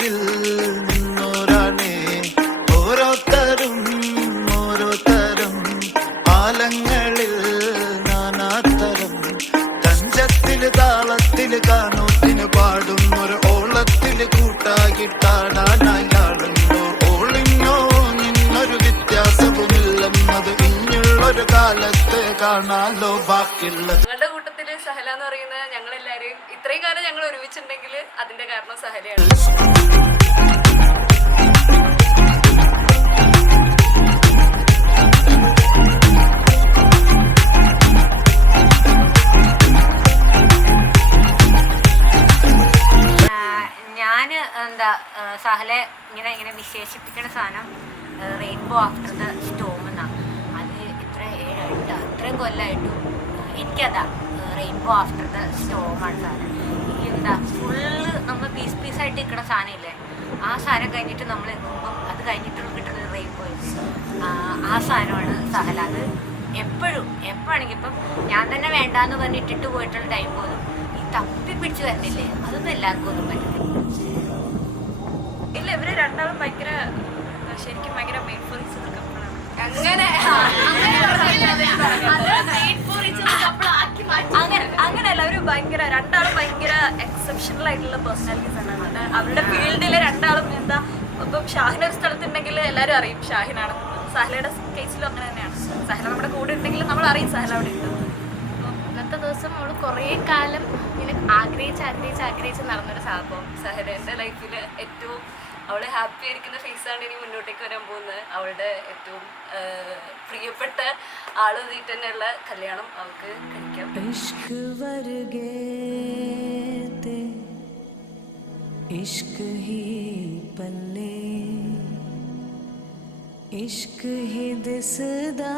ിൽ നിന്നോരാണേ ഓരോരുത്തരും ഓരോരുത്തരും ആലങ്ങളിൽ നാനാത്തരം തഞ്ചത്തിൽ താളത്തിൽ കാനോത്തിന് പാടുന്നൊരു ഓളത്തിൽ കൂട്ടാകിട്ടാടാനായാളുണ്ടോ ഓളിഞ്ഞോ നിന്നൊരു വ്യത്യാസവുമില്ലെന്നത് ഇനിയുള്ളൊരു കാലത്ത് കാണാലോ ബാക്കിയുള്ളത്. സഹല എന്ന് പറയുന്നത് ഞങ്ങളെല്ലാവരും ഇത്രയും കാലം ഞങ്ങൾ ഒരുമിച്ചുണ്ടെങ്കിൽ അതിന്റെ കാരണം സഹലയാണ്. ഞാൻ എന്താ സഹലെ ഇങ്ങനെ വിശേഷിപ്പിക്കുന്ന സാധനം റെയിൻബോ ആഫ്റ്റർ ദ സ്റ്റോം എന്നാണ്. അത് ഇത്രയും കൊല്ലമായിട്ടും എനിക്കതാ റെയിൻബോ ആഫ്റ്റർ ദ സ്റ്റോമാണ് സാധനം. ഈ എന്താ ഫുള്ള് നമ്മൾ പീസായിട്ട് നിൽക്കുന്ന സാധനം ഇല്ലേ, ആ സാധനം കഴിഞ്ഞിട്ട് നമ്മൾ നിൽക്കുമ്പം അത് കഴിഞ്ഞിട്ട് കിട്ടുന്നത് റെയിൻബോ. ആ സാധനമാണ് സഹല. അത് എപ്പോഴാണെങ്കിൽ ഇപ്പം ഞാൻ തന്നെ വേണ്ടാന്ന് പറഞ്ഞ് ഇട്ടിട്ട് പോയിട്ടുള്ള ടൈം പോലും ഈ തപ്പി പിടിച്ച് വരുന്നില്ലേ, അതൊന്നും എല്ലാവർക്കും ഒന്നും പറ്റില്ല. ഇല്ല, ഇവര് രണ്ടാളും ശരിക്കും ഭയങ്കര മെയ്ഡ് ഫോർ ഈച്ച് അതർ കപ്പിളാണ്. അങ്ങനെയല്ല, അവര് രണ്ടാളും ഭയങ്കര എക്സെപ്ഷണൽ ആയിട്ടുള്ള പേഴ്സണാലിറ്റീസ് ആണ്. അവരുടെ ഫീൽഡില് രണ്ടാളും എന്താ ഇപ്പം ഷാഹിന ഒരു സ്ഥലത്തുണ്ടെങ്കിൽ എല്ലാവരും അറിയും ഷാഹിനാണ്. സഹലയുടെ കേസിലും അങ്ങനെ തന്നെയാണ്. സഹല നമ്മുടെ കൂടെ ഉണ്ടെങ്കിൽ നമ്മൾ അറിയും സഹല അവിടെ ഉണ്ട്. ഇന്നത്തെ ദിവസം അവൾ കുറേ കാലം ഇങ്ങനെ ആഗ്രഹിച്ച് നടന്നൊരു സംഭവം. സഹലയുടെ ലൈഫിൽ ഏറ്റവും അവളെ ഹാപ്പി ആയിരിക്കുന്ന ഫേസാണ് ഇനി മുന്നോട്ടേക്ക് വരാൻ പോകുന്നത്. അവളുടെ ഏറ്റവും പ്രിയപ്പെട്ട ആള് നീട്ട് തന്നെയുള്ള കല്യാണം അവൾക്ക് കഴിക്കാം. इश्क ही पल्ले इश्क ही दिसदा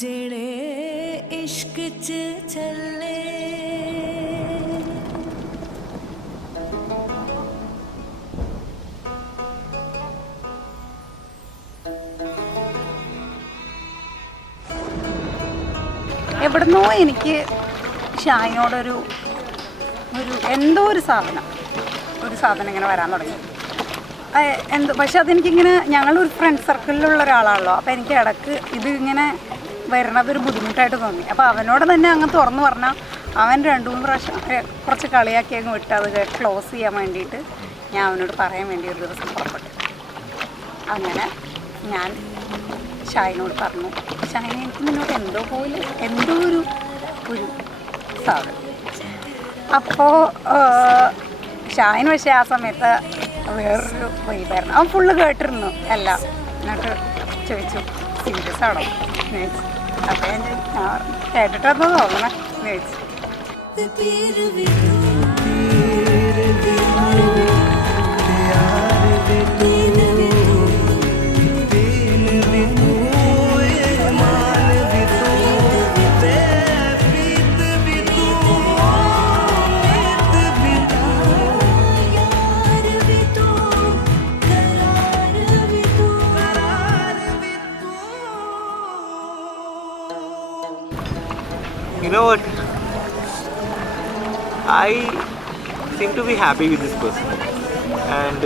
जेड़े इश्क च चले. എവിടുന്നോ എനിക്ക് ഷായിനോടൊരു എന്തോ ഒരു സാധനം ഇങ്ങനെ വരാൻ തുടങ്ങി. പക്ഷെ അതെനിക്കിങ്ങനെ ഞങ്ങളൊരു ഫ്രണ്ട് സർക്കിളിലുള്ള ഒരാളാണല്ലോ, അപ്പോൾ എനിക്ക് ഇടയ്ക്ക് ഇതിങ്ങനെ വരണതൊരു ബുദ്ധിമുട്ടായിട്ട് തോന്നി. അപ്പോൾ അവനോട് തന്നെ അങ്ങ് തുറന്നു പറഞ്ഞാൽ അവൻ 2-3 പ്രാവശ്യം കുറച്ച് കളിയാക്കി അങ്ങ് വിട്ട് അത് ക്ലോസ് ചെയ്യാൻ വേണ്ടിയിട്ട് ഞാൻ അവനോട് പറയാൻ വേണ്ടി ഒരു ദിവസം പുറപ്പെട്ടു. അങ്ങനെ ഞാൻ ഷായിനോട് പറഞ്ഞു, ഷായിനെ എനിക്ക് നിന്നോട് എന്തോ ഒരു സാധനം. അപ്പോൾ ഷായിന് പക്ഷേ ആ സമയത്ത് വേറൊരു വൈബായിരുന്നു. അവൻ ഫുള്ള് കേട്ടിരുന്നു എല്ലാം. എന്നിട്ട് ചോദിച്ചു സീരിയസ് ആണോ എന്ന് ചോദിച്ചു. അപ്പോൾ ഞാൻ കേട്ടിട്ടെന്ന് തോന്നണേ എന്ന് ചോദിച്ചു. You know what? I seem to be happy with this person. And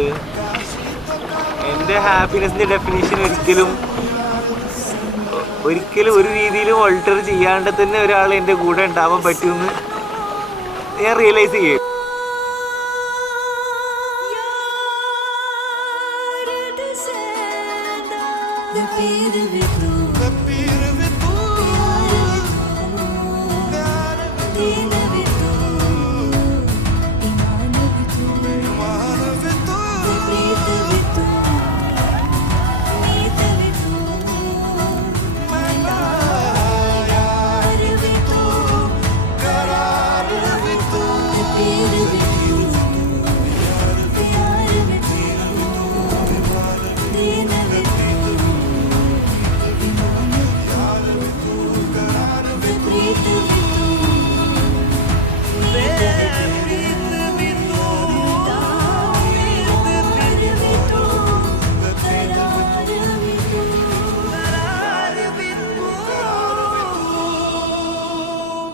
എൻ്റെ ഹാപ്പിനെസ്സിൻ്റെ ഡെഫിനേഷൻ ഒരിക്കലും ഒരു രീതിയിലും ഓൾട്ടർ ചെയ്യാണ്ട് തന്നെ ഒരാൾ എൻ്റെ കൂടെ ഉണ്ടാവാൻ പറ്റുമെന്ന് ഞാൻ റിയലൈസ് ചെയ്യും. पीर भी तू पीर भी तू प्यार भी दीन भी तू ईमान भी तू ईमान भी तू प्रीत भी तू मीत भी तू यार भी तू करार भी तू पीर भी